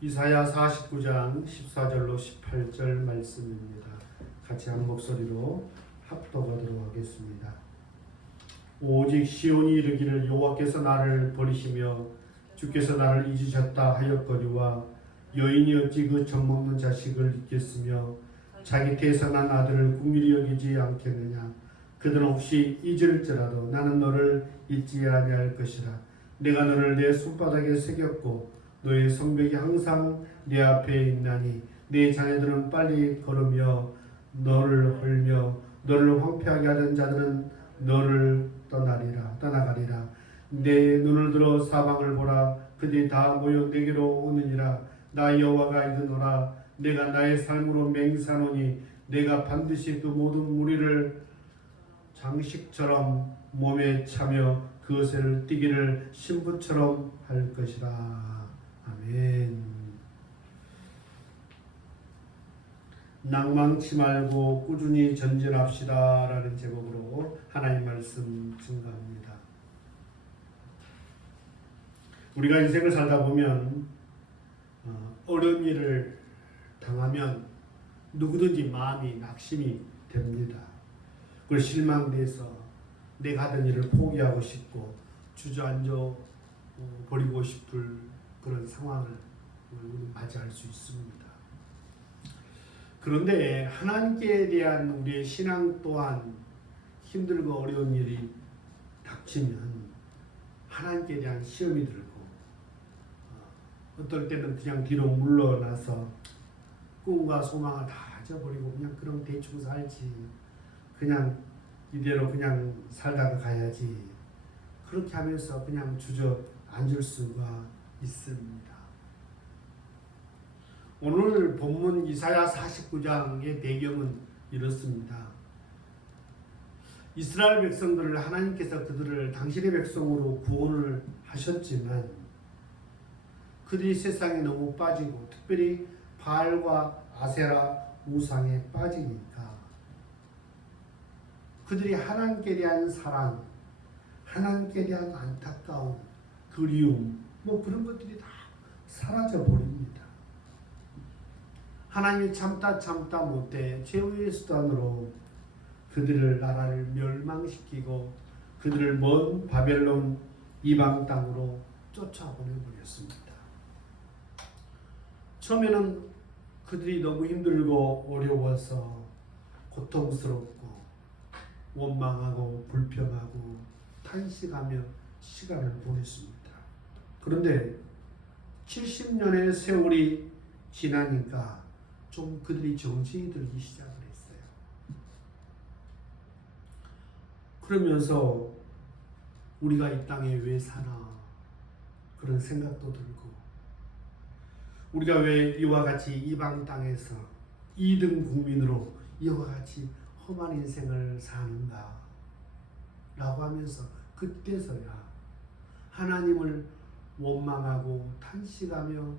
이사야 49장 14절로 18절 말씀입니다. 같이 한 목소리로 합독하도록 하겠습니다. 오직 시온이 이르기를 여호와께서 나를 버리시며 주께서 나를 잊으셨다 하였거니와 여인이 어찌 그 젖먹는 자식을 잊겠으며 자기 태산한 아들을 긍휼히 여기지 않겠느냐. 그들은 혹시 잊을지라도 나는 너를 잊지 아니할 것이라. 내가 너를 내 손바닥에 새겼고 너의 성벽이 항상 내 앞에 있나니 내 자녀들은 빨리 걸으며 너를 헐며 너를 황폐하게 하던 자들은 너를 떠나가리라. 내 눈을 들어 사방을 보라. 그들이 다 모여 내게로 오느니라. 나 여호와가 이르노라. 내가 나의 삶으로 맹세하노니 내가 반드시 그 모든 무리를 장식처럼 몸에 차며 그것을 띠기를 신부처럼 할 것이라. 아멘. 낭망치 말고 꾸준히 전진합시다 라는 제목으로 하나님 말씀 증거합니다. 우리가 인생을 살다 보면 어려운 일을 당하면 누구든지 마음이 낙심이 됩니다. 그걸 실망돼서 내가 하던 일을 포기하고 싶고 주저앉아 버리고 싶을 그런 상황을 맞이할 수 있습니다. 그런데 하나님께 대한 우리의 신앙 또한 힘들고 어려운 일이 닥치면 하나님께 대한 시험이 들고 어떨 때는 그냥 뒤로 물러나서 꿈과 소망을 다 잊어버리고 그냥 그럼 대충 살지, 그냥 이대로 그냥 살다가 가야지, 그렇게 하면서 그냥 주저앉을 수가 있습니다. 오늘 본문 이사야 49장의 배경은 이렇습니다. 이스라엘 백성들을 하나님께서 그들을 당신의 백성으로 구원을 하셨지만 그들이 세상에 너무 빠지고 특별히 바알과 아세라 우상에 빠지니까 그들이 하나님께 대한 사랑, 하나님께 대한 안타까움, 그리움 그런 것들이 다 사라져 버립니다. 하나님이 참다 못해 최후의 수단으로 그들을 나라를 멸망시키고 그들을 먼 바벨론 이방 땅으로 쫓아보내버렸습니다. 처음에는 그들이 너무 힘들고 어려워서 고통스럽고 원망하고 불평하고 탄식하며 시간을 보냈습니다. 그런데 70년의 세월이 지나니까 좀 그들이 정신이 들기 시작을 했어요. 그러면서 우리가 이 땅에 왜 사나 그런 생각도 들고 우리가 왜 이와 같이 이방 땅에서 2등 국민으로 이와 같이 험한 인생을 사는가 라고 하면서 그때서야 하나님을 원망하고 탄식하며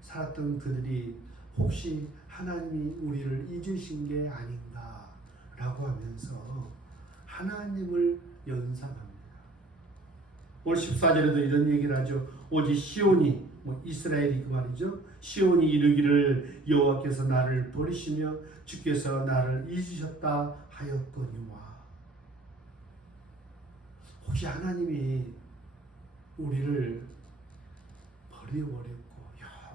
살았던 그들이 혹시 하나님이 우리를 잊으신 게 아닌가 라고 하면서 하나님을 연상합니다. 오늘 14절에도 이런 얘기를 하죠. 오직 시온이, 이스라엘이 그 말이죠. 시온이 이르기를 여호와께서 나를 버리시며 주께서 나를 잊으셨다 하였거니와. 혹시 하나님이 우리를 버려버렸고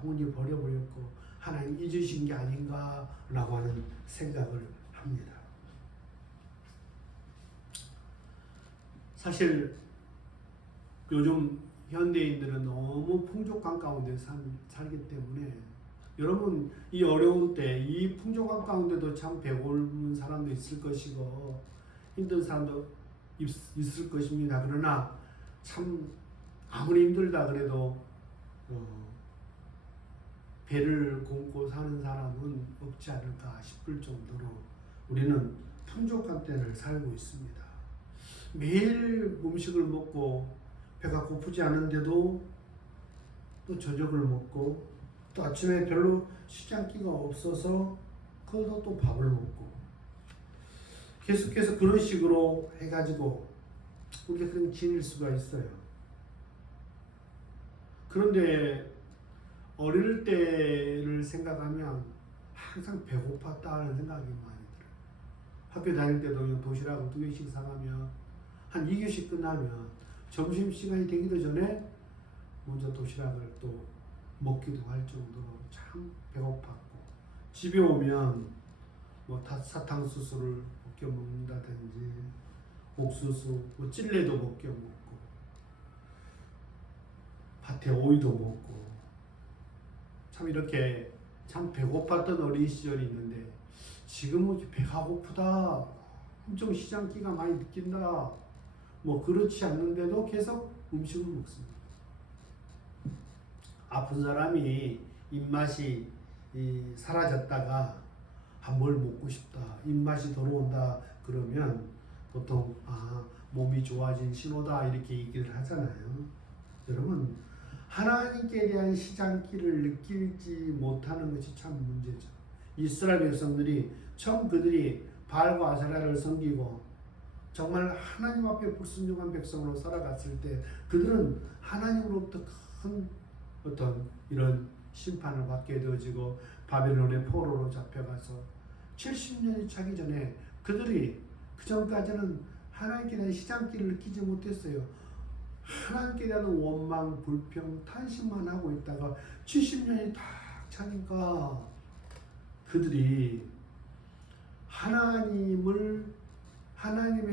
영원히 버려버렸고 하나님 잊으신 게 아닌가 라고 하는 생각을 합니다. 사실 요즘 현대인들은 너무 풍족한 가운데 살기 때문에 여러분 이 어려운 때 이 풍족한 가운데도 참 배고픈 사람도 있을 것이고 힘든 사람도 있을 것입니다. 그러나 참 아무리 힘들다 그래도 배를 굶고 사는 사람은 없지 않을까 싶을 정도로 우리는 풍족한 때를 살고 있습니다. 매일 음식을 먹고 배가 고프지 않은데도 또 저녁을 먹고 또 아침에 별로 쉬지 않기가 없어서 그것도 또 밥을 먹고 계속해서 그런 식으로 해가지고 우리가 그냥 지낼 수가 있어요. 그런데 어릴 때를 생각하면 항상 배고팠다는 생각이 많이 들어요. 학교 다닐 때도 그냥 도시락을 2개씩 사가면 한 2교시 끝나면 점심시간이 되기도 전에 먼저 도시락을 또 먹기도 할 정도로 참 배고팠고, 집에 오면 뭐 사탕수수를 먹겨 먹는다든지 옥수수, 뭐 찔레도 먹겨 먹고 밭에 오이도 먹고, 참 이렇게 참 배고팠던 어린 시절이 있는데, 지금은 배가 고프다, 엄청 시장기가 많이 느낀다, 뭐 그렇지 않는데도 계속 음식을 먹습니다. 아픈 사람이 입맛이 사라졌다가 뭘 먹고 싶다, 입맛이 돌아온다 그러면 보통 몸이 좋아진 신호다 이렇게 얘기를 하잖아요. 여러분, 하나님께 대한 시장기를 느끼지 못하는 것이 참 문제죠. 이스라엘 백성들이 처음 그들이 바알과 아세라를 섬기고 정말 하나님 앞에 불순종한 백성으로 살아갔을 때 그들은 하나님으로부터 큰 어떤 이런 심판을 받게 되어지고 바벨론의 포로로 잡혀가서 70년이 차기 전에 그들이 그 전까지는 하나님께 대한 시장기를 느끼지 못했어요. 하나님께 대한 원망, 불평, 탄식만 하고 있다가 70년이 딱 차니까 그들이 하나님에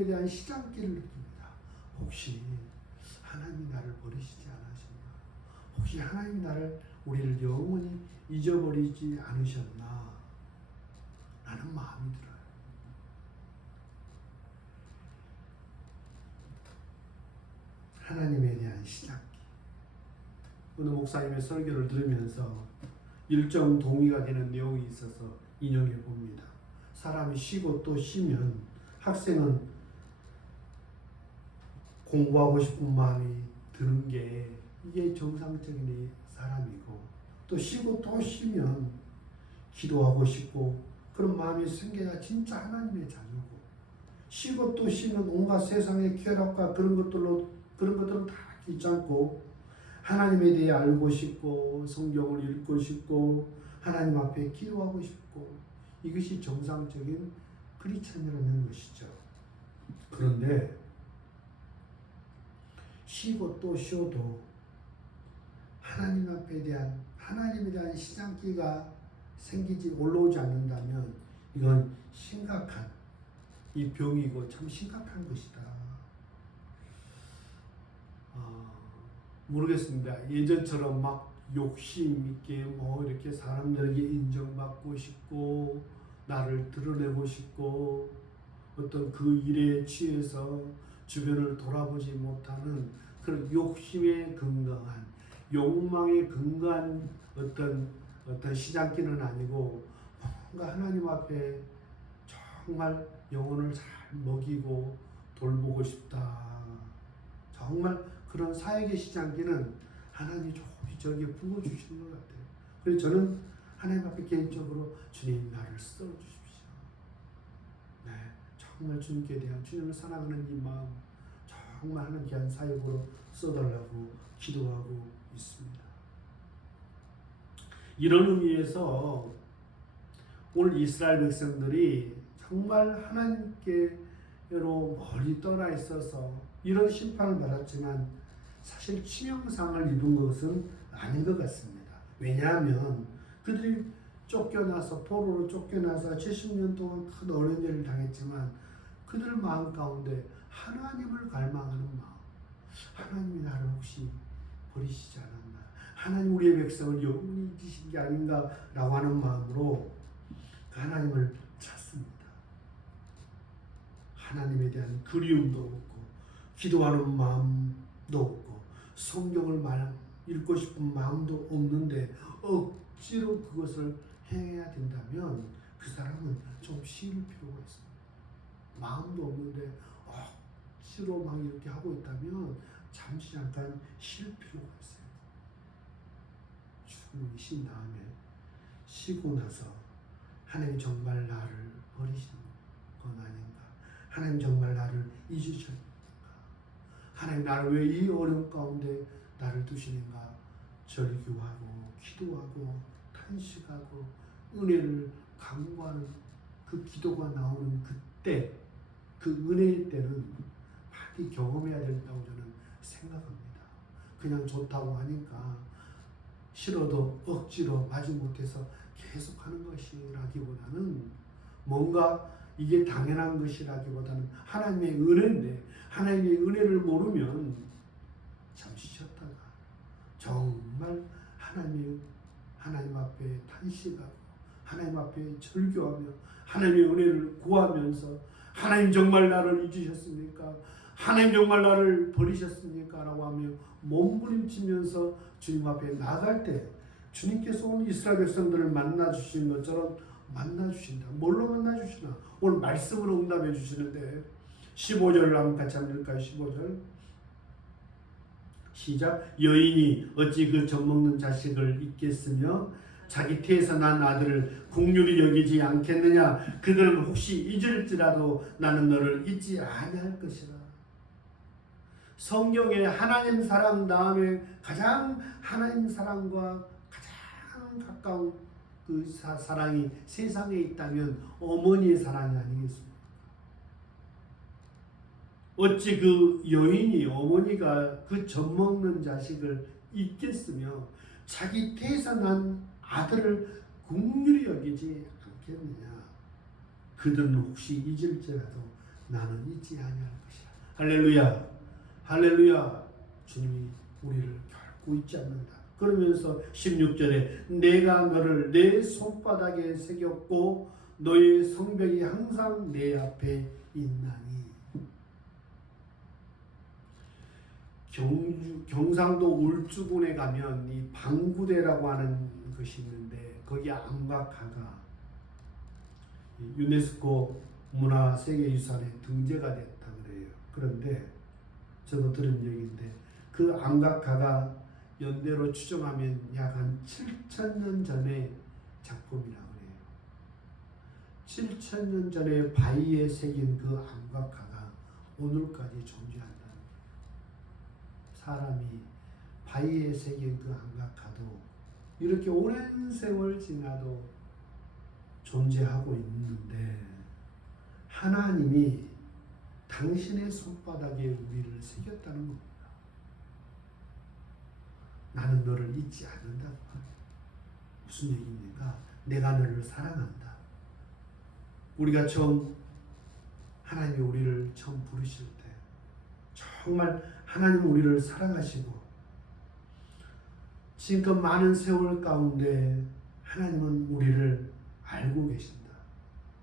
대한 시장기를 느낍니다. 혹시 하나님이 나를 버리시지 않으셨나? 혹시 하나님이 우리를 영원히 잊어버리지 않으셨나? 라는 마음이 들어요. 하나님에 대한 시장기. 어느 목사님의 설교를 들으면서 일정 동의가 되는 내용이 있어서 인용해 봅니다. 사람이 쉬고 또 쉬면 학생은 공부하고 싶은 마음이 드는 게 이게 정상적인 사람이고, 또 쉬고 또 쉬면 기도하고 싶고 그런 마음이 생겨야 진짜 하나님의 자녀고, 쉬고 또 쉬면 온갖 세상의 쾌락과 그런 것들은 다 귀찮고 하나님에 대해 알고 싶고 성경을 읽고 싶고 하나님 앞에 기도하고 싶고, 이것이 정상적인 크리스찬이라는 것이죠. 그런데 쉬고 또 쉬어도 하나님에 대한 시장기가 올라오지 않는다면 이건 심각한 이 병이고 참 심각한 것이다. 모르겠습니다. 예전처럼 막 욕심 있게 이렇게 사람들에게 인정받고 싶고 나를 드러내고 싶고 어떤 그 일에 취해서 주변을 돌아보지 못하는 그런 욕심에 근거한, 욕망에 근거한 어떤 시장기는 아니고, 뭔가 하나님 앞에 정말 영혼을 잘 먹이고 돌보고 싶다, 정말 그런 사역의 시장기는 하나님이 저에게 부어주시는 것 같아요. 그래서 저는 하나님 앞에 개인적으로 주님 나를 써주십시오. 네, 정말 주님께 대한, 주님을 사랑하는 이 마음 정말 하나님께 한 사역으로 써달라고 기도하고 있습니다. 이런 의미에서 오늘 이스라엘 백성들이 정말 하나님께로 멀리 떠나 있어서 이런 심판을 받았지만 사실 치명상을 입은 것은 아닌 것 같습니다. 왜냐하면 그들이 포로로 쫓겨나서 70년 동안 큰 어려움을 당했지만 그들 마음 가운데 하나님을 갈망하는 마음, 하나님이 나를 혹시 버리시지 않았나, 하나님 우리의 백성을 영원히 잊으신 게 아닌가 라고 하는 마음으로 그 하나님을 찾습니다. 하나님에 대한 그리움도 없고 기도하는 마음도 없고 성경을 읽고 싶은 마음도 없는데 억지로 그것을 행해야 된다면 그 사람은 좀 쉴 필요가 있습니다. 마음도 없는데 억지로 막 이렇게 하고 있다면 잠시 잠깐 쉴 필요가 있어요. 충분히 쉰 다음에 쉬고 나서 하나님 정말 나를 버리시는 건 아닌가, 하나님 정말 나를 잊으셨는가, 하나님 나를 왜 이 어려움 가운데 나를 두시는가 절규하고 기도하고 탄식하고 은혜를 간구하는 그 기도가 나오는 그때, 그 은혜의 때는 많이 경험해야 된다고 저는 생각합니다. 그냥 좋다고 하니까 싫어도 억지로 마지못해서 계속 하는 것이라기보다는 뭔가 이게 당연한 것이라기보다는 하나님의 은혜인데, 하나님의 은혜를 모르면 잠시 쉬었다가 정말 하나님 앞에 탄식하고 하나님 앞에 절규하며 하나님의 은혜를 구하면서 하나님 정말 나를 잊으셨습니까? 하나님 정말 나를 버리셨습니까? 라고 하며 몸부림치면서 주님 앞에 나갈 때 주님께서 오늘 이스라엘 백성들을 만나주신 것처럼 만나주신다. 뭘로 만나주시나? 오늘 말씀으로 응답해 주시는데 15절을 한번 같이 한번 읽을까요? 15절 시작. 여인이 어찌 그 젖먹는 자식을 잊겠으며 자기 태에서 난 아들을 긍휼히 여기지 않겠느냐. 그들은 혹시 잊을지라도 나는 너를 잊지 아니할 것이라. 성경에 하나님 사랑 다음에 가장 하나님 사랑과 가장 가까운 그 사랑이 세상에 있다면 어머니의 사랑이 아니겠습니까? 어찌 그 여인이 어머니가 그 젖먹는 자식을 잊겠으며 자기 태에서 난 아들을 긍휼히 여기지 않겠느냐. 그들은 혹시 잊을지라도 나는 잊지 아니할 것이라. 할렐루야, 할렐루야. 주님이 우리를 결코 잊지 않는다. 그러면서 16절에 내가 너를 내 손바닥에 새겼고 너의 성벽이 항상 내 앞에 있나니. 경상도 울주군에 가면 이 방구대라고 하는 것이 있는데 거기 안각화가 유네스코 문화세계유산에 등재가 됐다 그래요. 그런데 저도 들은 얘기인데 그 안각화가 연대로 추정하면 약 한 7,000년 전의 작품이라고 그래요. 7,000년 전에 바위에 새긴 그 안각화가 오늘까지 존재한다. 사람이 바위에 새긴 그 안각화도 이렇게 오랜 세월 지나도 존재하고 있는데 하나님이 당신의 손바닥에 우리를 새겼다는 겁니다. 나는 너를 잊지 않는다. 무슨 얘기입니까? 내가 너를 사랑한다. 우리가 처음 하나님이 우리를 처음 부르실 때 정말 하나님 우리를 사랑하시고 지금껏 많은 세월 가운데 하나님은 우리를 알고 계신다.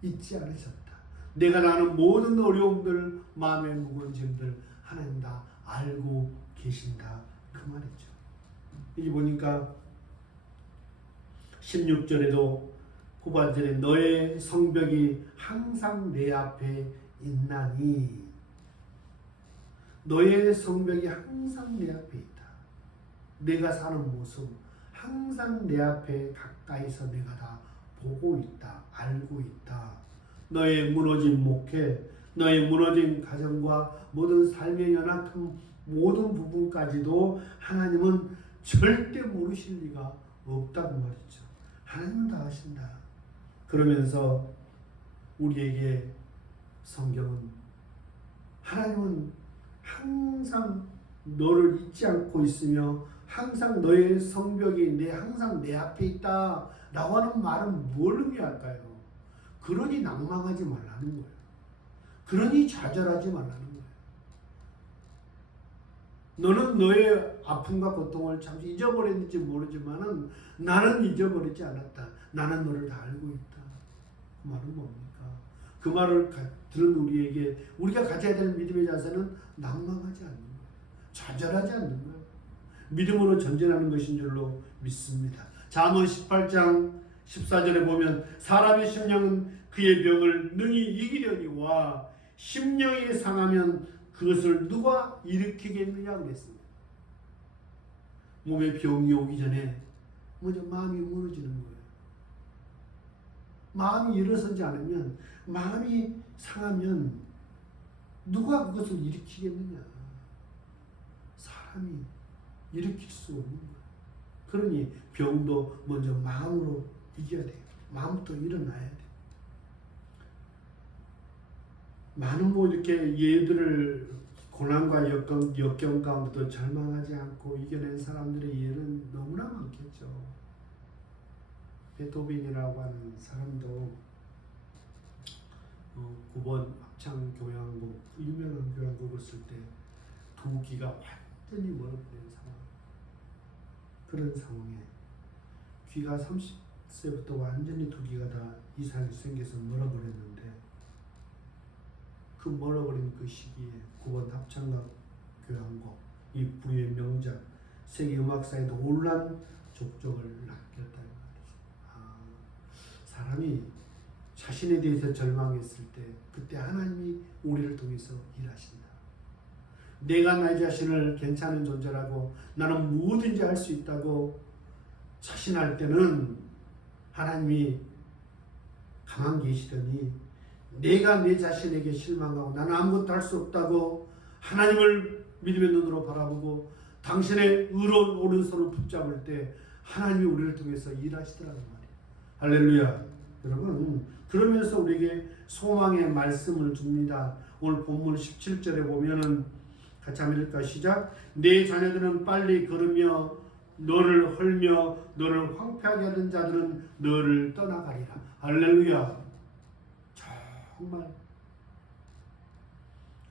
잊지 않으셨다. 내가 나는 모든 어려움들, 마음의 무거운 짐들 하나님 다 알고 계신다. 그 말이죠. 여기 보니까 16절에도 후반절에 너의 성벽이 항상 내 앞에 있나니. 너의 성벽이 항상 내 앞에 있다. 내가 사는 모습 항상 내 앞에 가까이서 내가 다 보고 있다. 알고 있다. 너의 무너진 목회, 너의 무너진 가정과 모든 삶의 연약한 모든 부분까지도 하나님은 절대 모르실 리가 없다고 말이죠. 하나님은 다 아신다. 그러면서 우리에게 성경은 하나님은 항상 너를 잊지 않고 있으며 항상 너의 성벽이 항상 내 앞에 있다 라고 하는 말은 뭘 의미할까요? 그러니 낭망하지 말라는 거예요. 그러니 좌절하지 말라는 거예요. 너는 너의 아픔과 고통을 잠시 잊어버렸는지 모르지만은 나는 잊어버리지 않았다. 나는 너를 다 알고 있다. 그 말은 뭡니까? 그 말을 들은 우리에게 우리가 가져야 될 믿음의 자세는 낭망하지 않는 거예요. 좌절하지 않는 거예요. 믿음으로 전진하는 것인 줄로 믿습니다. 잠언 18장 14절에 보면 사람의 심령은 그의 병을 능히 이기려니와 심령이 상하면 그것을 누가 일으키겠느냐 그랬습니다. 몸에 병이 오기 전에 먼저 마음이 무너지는 거예요. 마음이 일어서지 않으면, 마음이 상하면 누가 그것을 일으키겠느냐. 사람이 일으킬 수 없는 거예요. 그러니 병도 먼저 마음으로 이겨야 돼요. 마음부터 일어나야 돼요. 많은 이렇게 예들을 고난과 역경 가운데도 절망하지 않고 이겨낸 사람들의 예는 너무나 많겠죠. 베토벤이라고 하는 사람도 9번 합창 교향곡, 유명한 교향곡을 쓸 때 두 귀가 완전히 멀어버린 상황. 그런 상황에 귀가 30세부터 완전히 두 귀가 다 이상이 생겨서 멀어버렸는데 그 멀어버린 그 시기에 9번 합창과 교향곡, 이 불후의 명작, 세계 음악사에도 놀란 족적을 남겼다. 사람이 자신에 대해서 절망했을 때 그때 하나님이 우리를 통해서 일하신다. 내가 나 자신을 괜찮은 존재라고 나는 뭐든지 할 수 있다고 자신할 때는 하나님이 가만 계시더니 내가 내 자신에게 실망하고 나는 아무것도 할 수 없다고 하나님을 믿음의 눈으로 바라보고 당신의 의로운 오른손을 붙잡을 때 하나님이 우리를 통해서 일하시더라는 말이에요. 할렐루야. 여러분, 그러면서 우리에게 소망의 말씀을 줍니다. 오늘 본문 17절에 보면은 같이 한번 읽을까? 시작. 내 자녀들은 빨리 걸으며 너를 헐며 너를 황폐하게 하던 자들은 너를 떠나가리라. 할렐루야. 정말.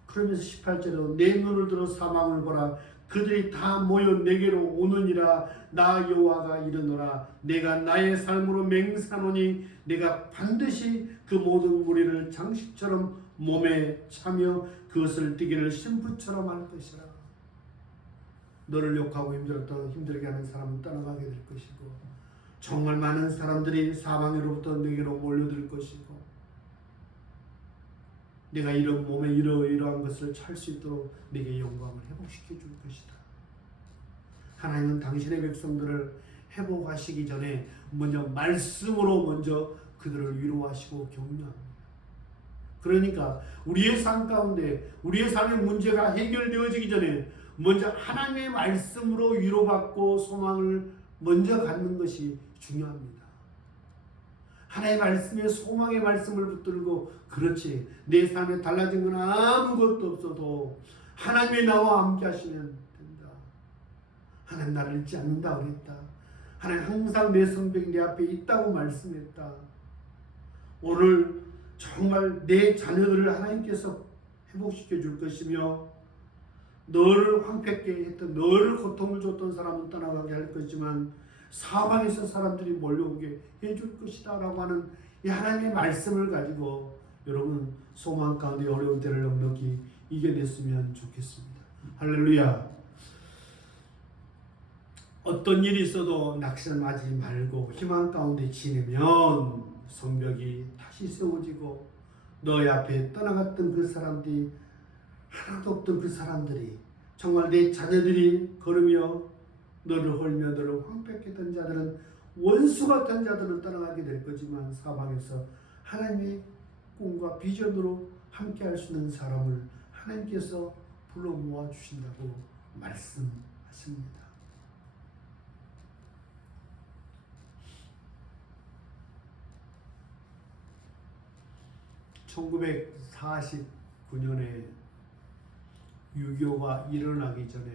그러면서 18절에 내 눈을 들어 사망을 보라. 그들이 다 모여 내게로 오느니라. 나 여호와가 이르노라. 내가 나의 삶으로 맹세하노니 내가 반드시 그 모든 무리를 장식처럼 몸에 차며 그것을 뛰기를 신부처럼 할 것이라. 너를 욕하고 힘들게 하는 사람은 떠나가게 될 것이고 정말 많은 사람들이 사망으로부터 내게로 몰려들 것이고 내가 이런 몸에 이러한 것을 찰 수 있도록 내게 영광을 회복시켜 줄 것이다. 하나님은 당신의 백성들을 회복하시기 전에 먼저 말씀으로 먼저 그들을 위로하시고 격려합니다. 그러니까 우리의 삶 가운데 우리의 삶의 문제가 해결되어지기 전에 먼저 하나님의 말씀으로 위로받고 소망을 먼저 갖는 것이 중요합니다. 하나님의 말씀에 소망의 말씀을 붙들고 그렇지 내 삶에 달라진 건 아무것도 없어도 하나님이 나와 함께 하시면 된다. 하나님 나를 잊지 않는다 그랬다. 하나님 항상 내 성벽이 내 앞에 있다고 말씀했다. 오늘 정말 내 자녀들을 하나님께서 회복시켜 줄 것이며 너를 황폐하게 했던 너를 고통을 줬던 사람은 떠나가게 할 것이지만 사방에서 사람들이 몰려오게 해줄 것이다 라고 하는 이 하나님의 말씀을 가지고 여러분 소망 가운데 어려운 때를 넉넉히 이겨냈으면 좋겠습니다. 할렐루야. 어떤 일이 있어도 낙심하지 말고 희망 가운데 지내면 성벽이 다시 세워지고 너의 앞에 떠나갔던 그 사람들이 하나도 없던 그 사람들이 정말 내 자녀들이 걸으며 너를 헐며 너를 황폐하게 했던 자들은 원수 같은 자들은 떠나가게 될 거지만 사방에서 하나님의 꿈과 비전으로 함께 할 수 있는 사람을 하나님께서 불러 모아 주신다고 말씀하십니다. (1949년에) 유교가 일어나기 전에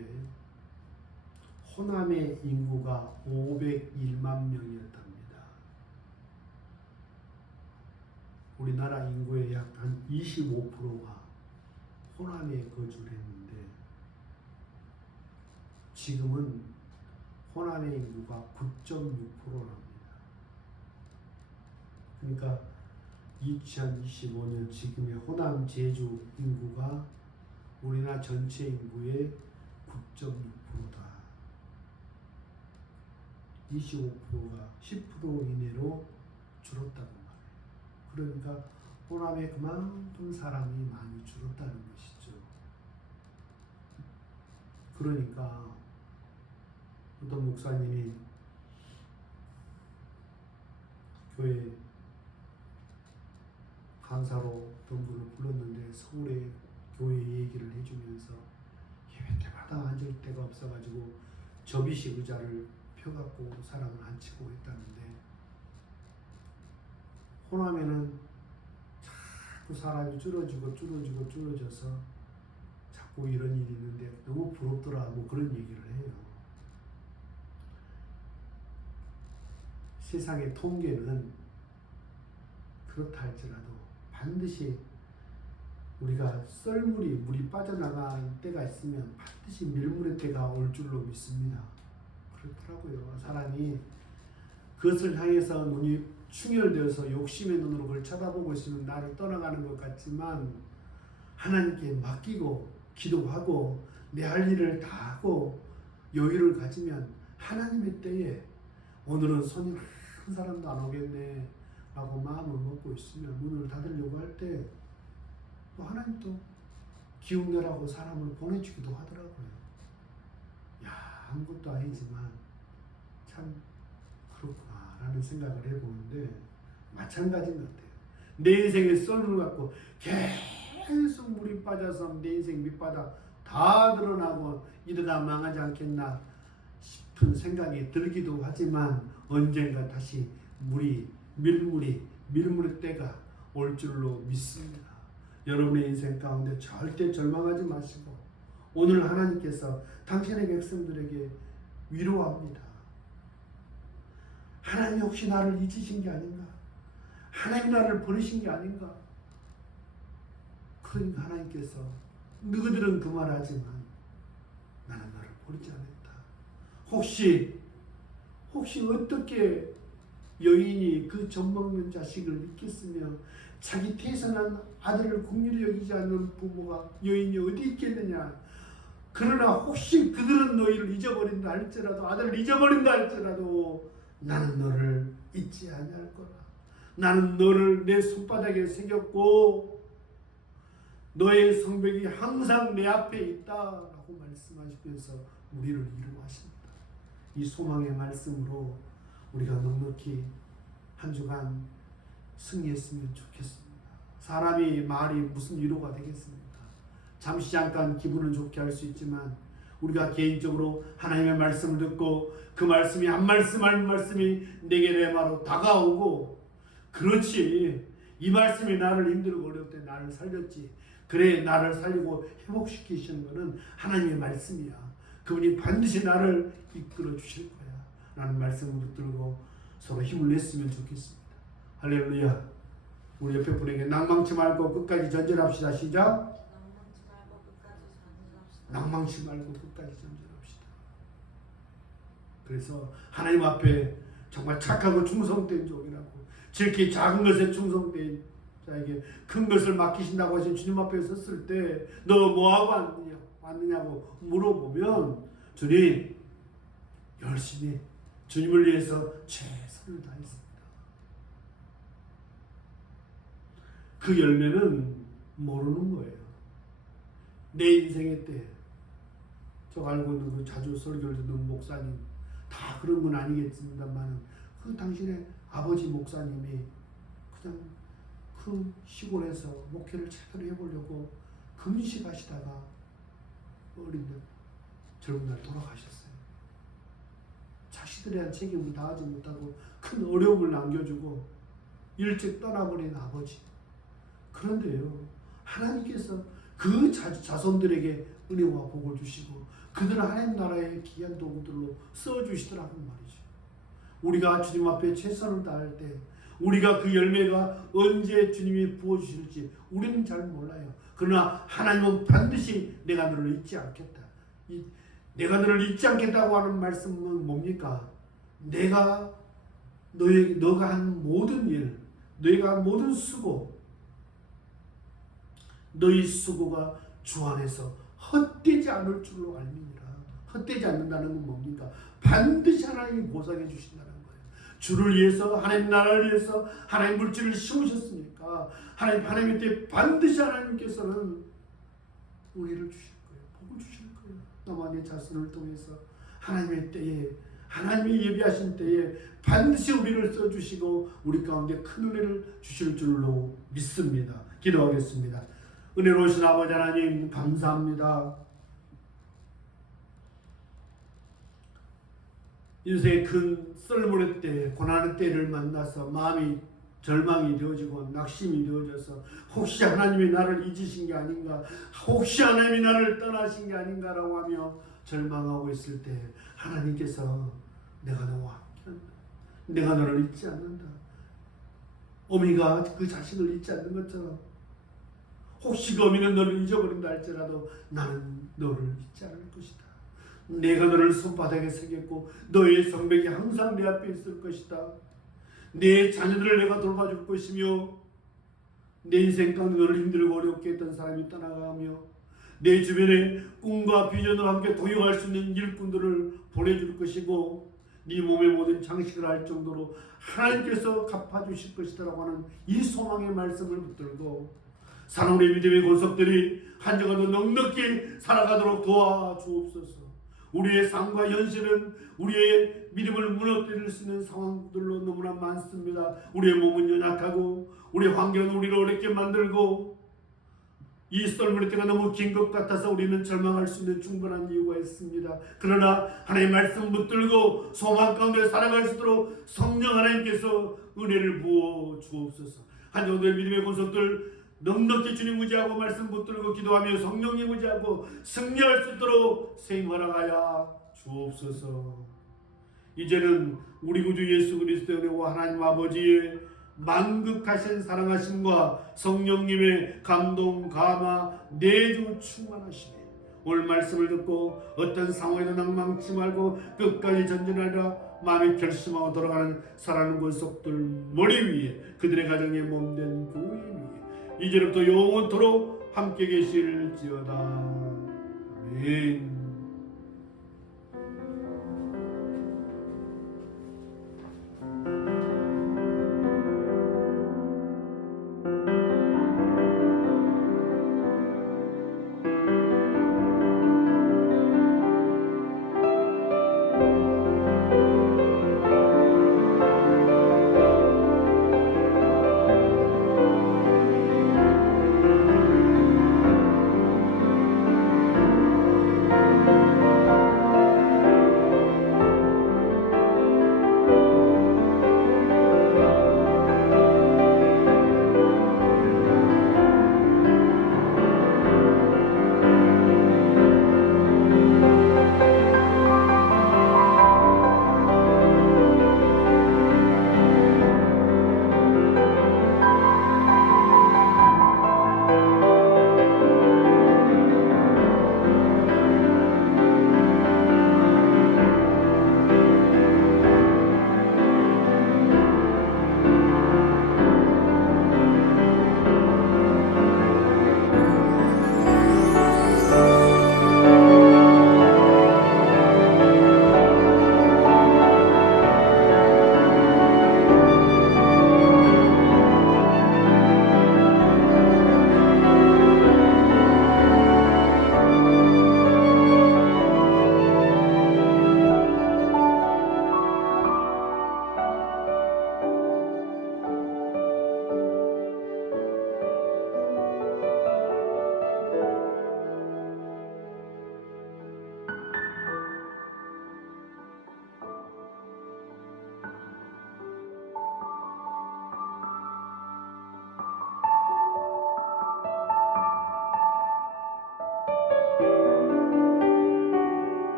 호남의 인구가 501만 명이었답니다. 우리나라 인구의 약 한 25%가 호남에 거주를 했는데 지금은 호남의 인구가 9.6%랍니다. 그러니까 2025년 지금의 호남 제주 인구가 우리나라 전체 인구의 9.6%다. 25%가 10% 이내로 줄었다고 말해요. 그러니까 호남에 그만큼 사람이 많이 줄었다는 것이죠. 그러니까 어떤 목사님이 교회 강사로 어떤 분을 불렀는데 서울에 교회 얘기를 해주면서 예배 때마다 앉을 데가 없어가지고 접이식 의자를 펴갖고 사람을 앉히고 있다는데, 호남에는 자꾸 사람이 줄어져서 자꾸 이런 일이 있는데 너무 부럽더라, 뭐 그런 얘기를 해요. 세상의 통계는 그렇다 할지라도 반드시 우리가 물이 빠져나갈 때가 있으면 반드시 밀물의 때가 올 줄로 믿습니다. 그렇더라고요. 사람이 그것을 향해서 눈이 충혈되어서 욕심의 눈으로 그걸 쳐다보고 있으면 나를 떠나가는 것 같지만, 하나님께 맡기고 기도하고 내 할 일을 다 하고 여유를 가지면 하나님의 때에 오늘은 손님 한 사람도 안 오겠네 라고 마음을 먹고 있으면 문을 닫으려고 할 때 또 하나님 또 기운 내라고 사람을 보내주기도 하더라고요. 야, 아무것도 아니지만 참 그렇구나 라는 생각을 해보는데, 마찬가지인 것 같아요. 내 인생의 썰을 갖고 계속 물이 빠져서 내 인생 밑바닥 다 드러나고 이러다 망하지 않겠나 싶은 생각이 들기도 하지만, 언젠가 다시 밀물의 때가 올 줄로 믿습니다. 여러분의 인생 가운데 절대 절망하지 마시고, 오늘 하나님께서 당신의 백성들에게 위로합니다. 하나님이 혹시 나를 잊으신 게 아닌가? 하나님 나를 버리신 게 아닌가? 그러니까 하나님께서 너희들은 그 말하지만 나는 너를 버리지 않았다. 혹시 어떻게 여인이 그 젖먹는 자식을 잊겠으며 자기 태어난 아들을 긍휼히 여기지 않는 부모가 여인이 어디 있겠느냐. 그러나 혹시 그들은 너희를 잊어버린다 할지라도, 아들을 잊어버린다 할지라도 나는 너를 잊지 아니할 거라. 나는 너를 내 손바닥에 새겼고 너의 성벽이 항상 내 앞에 있다라고 말씀하시면서 우리를 위로하십니다. 이 소망의 말씀으로 우리가 넉넉히 한 주간 승리했으면 좋겠습니다. 사람이 말이 무슨 위로가 되겠습니까? 잠시 잠깐 기분을 좋게 할 수 있지만, 우리가 개인적으로 하나님의 말씀을 듣고 그 말씀이 한 말씀 한 말씀이 내게 레마로 다가오고, 그렇지, 이 말씀이 나를 힘들고 어려울 때 나를 살렸지, 그래 나를 살리고 회복시키시는 것은 하나님의 말씀이야, 그분이 반드시 나를 이끌어 주실 거야 라는 말씀을 붙들고 서로 힘을 냈으면 좋겠습니다. 할렐루야. 우리 옆에 분에게 낭망치 말고 끝까지 전진합시다. 시작. 낭망치 말고 끝까지 전진합시다. 그래서 하나님 앞에 정말 착하고 충성된 종이라고, 지극히 작은 것에 충성된 자에게 큰 것을 맡기신다고 하신 주님 앞에 섰을 때 너 뭐하고 왔느냐고 물어보면, 주님 열심히 주님을 위해서 최선을 다했습니다. 그 열매는 모르는 거예요. 내 인생의 때, 저 알고 있는 그 자주 설교를 듣는 목사님 다 그런 건 아니겠습니다만, 그 당신의 아버지 목사님이 그냥 그 시골에서 목회를 제대로 해보려고 금식하시다가 어린 젊은 날 돌아가셨어요. 자식들에 대한 책임을 다하지 못하고 큰 어려움을 남겨주고 일찍 떠나버린 아버지. 그런데요, 하나님께서 그 자손들에게 은혜와 복을 주시고 그들은 하나님 나라의 귀한 도구들로 써주시더라고 말이죠. 우리가 주님 앞에 최선을 다할 때 우리가 그 열매가 언제 주님이 부어주실지 우리는 잘 몰라요. 그러나 하나님은 반드시 내가 너를 잊지 않겠다. 내가 너를 잊지 않겠다고 하는 말씀은 뭡니까? 너가 한 모든 일, 너희가 한 모든 수고, 너희 수고가 주 안에서 헛되지 않을 줄로 알미니라. 헛되지 않는다는 건 뭡니까? 반드시 하나님이 보상해 주신다는 거예요. 주를 위해서, 하나님 나라를 위해서 하나님 물질을 심으셨으니까 하나님의 때 반드시 하나님께서는 은혜를 주실 거예요. 복을 주실 거예요. 나와 내 자신을 통해서 하나님의 때에, 하나님이 예비하신 때에 반드시 우리를 써주시고 우리 가운데 큰 은혜를 주실 줄로 믿습니다. 기도하겠습니다. 은혜로우신 아버지 하나님 감사합니다. 인생의 큰 썰물의 때, 고난의 때를 만나서 마음이 절망이 되어지고 낙심이 되어져서 혹시 하나님이 나를 잊으신 게 아닌가, 혹시 하나님이 나를 떠나신 게 아닌가라고 하며 절망하고 있을 때 하나님께서 내가 너와 함께한다, 내가 너를 잊지 않는다. 어미가 그 자식을 잊지 않는 것처럼 혹시 그 어미는 너를 잊어버린다 할지라도 나는 너를 잊지 않을 것이다. 내가 너를 손바닥에 새겼고 너의 성벽이 항상 내 앞에 있을 것이다. 내 자녀들을 내가 돌봐줄 것이며 내 인생 가운데 너를 힘들고 어렵게 했던 사람이 떠나가며 내 주변에 꿈과 비전으로 함께 동역할 수 있는 일꾼들을 보내줄 것이고 네 몸의 모든 장식을 할 정도로 하나님께서 갚아주실 것이라고 하는 이 소망의 말씀을 붙들고 사랑의 믿음의 권속들이 한 주간 더 넉넉히 살아가도록 도와주옵소서. 우리의 삶과 현실은 우리의 믿음을 무너뜨릴 수 있는 상황들로 너무나 많습니다. 우리의 몸은 연약하고 우리의 환경은 우리를 어렵게 만들고 이 썰물의 때가 너무 긴 것 같아서 우리는 절망할 수 있는 충분한 이유가 있습니다. 그러나 하나님의 말씀 붙들고 소망 가운데 살아갈 수 있도록 성령 하나님께서 은혜를 부어 주옵소서. 한 정도의 믿음의 권속들 넉넉히 주님 의지하고 말씀 붙들고 기도하며 성령님 의지하고 승리할 수 있도록 생활하여 주옵소서. 이제는 우리 구주 예수 그리스도의 은혜와 하나님 아버지의 만극하신 사랑하심과 성령님의 감동 감화 내주 충만하시네. 오늘 말씀을 듣고 어떤 상황에도 낭망치 말고 끝까지 전진하라 마음에 결심하고 돌아가는 사랑하는 권속들 머리 위에 그들의 가정에 몸된 교회 위에 이제부터 영원토록 함께 계실지어다. 아멘.